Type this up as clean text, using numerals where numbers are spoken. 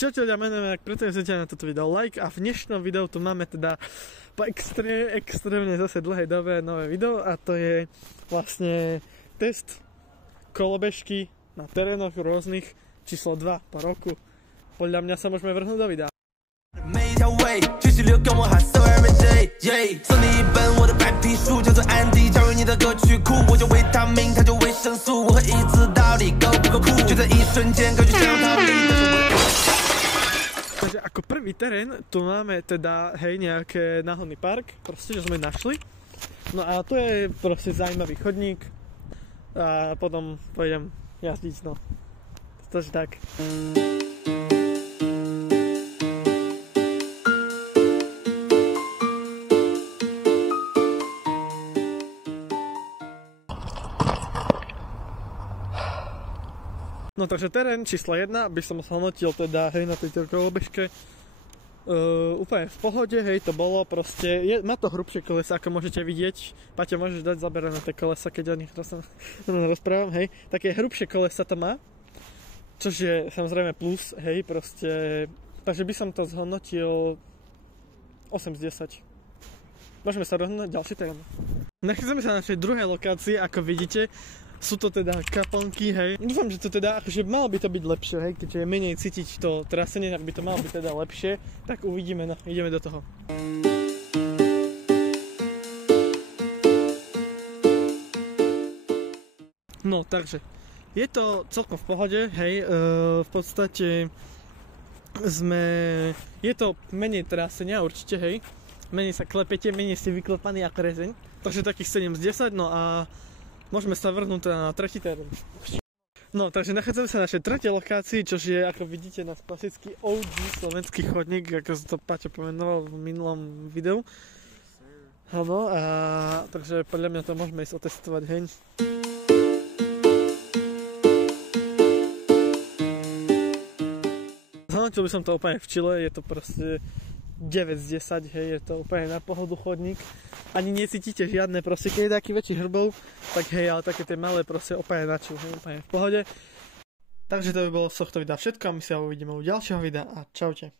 Čaute ľudia, menujem, ak preto chcete na toto video like a v dnešnom videu tu máme teda po extrémne zase dlhej dobe nové video a to je vlastne test kolobežky na terénoch rôznych číslo 2 po roku. Podľa mňa sa môžeme vrhnúť do videa. 继续留跟我喊 so every day， 送你一本我的白皮书，叫做安迪。加入你的歌曲库，我就维他命，它就维生素。我和一次到底够不够酷？就在一瞬间，歌曲想要逃离，但是我。Takže ako prvý terén tu máme teda hej nejaký náhodný park, proste čo sme našli. No a to je proste zaujímavý chodník a potom pôjdem jazdiť, no. Takže tak. No takže terén číslo 1 by som zhodnotil teda hej na tejto kolobežke úplne v pohode, hej to bolo proste, má to hrubšie kolesa ako môžete vidieť. Paťo, môžeš dať zaber na tie kolesa, keď o nich rozprávam, hej. Také hrubšie kolesa to má, čož je samozrejme plus, hej proste, takže by som to zhodnotil 8 z 10. Môžeme sa rozhodnúť ďalší terén. Nachádzame sa na našej druhej lokácii, ako vidíte. Sú to teda kaplnky, hej. Dúfam, že to teda, akože malo by to byť lepšie, hej. Keďže je menej cítiť to trasenie, tak by to malo byť teda lepšie. Tak uvidíme, no, ideme do toho. No, takže, je to celkom v pohode, hej. V podstate je to menej trasenia, určite, hej. Menej sa klepete, menej ste vyklepaní ako rezeň. Takže takých 7 z 10, no a môžeme sa vrhnúť na tretí terén. No, takže nachádzame sa na našej tretej lokácii, čo je, ako vidíte, náš klasický OG slovenský chodník, ako sa to Paťo pomenoval v minulom videu. Áno, a takže podľa mňa to môžeme ísť otestovať, hej. Zhodnotil by som to úplne v čile, je to proste 9 z 10, hej, je to úplne na pohodu chodník. Ani necítite žiadne, proste keď je taký väčší hrbov, tak hej, ale také tie malé proste úplne načú, hej, úplne v pohode. Takže to by bolo z tohto videa všetko a my sa uvidíme u ďalšieho videa a čaute.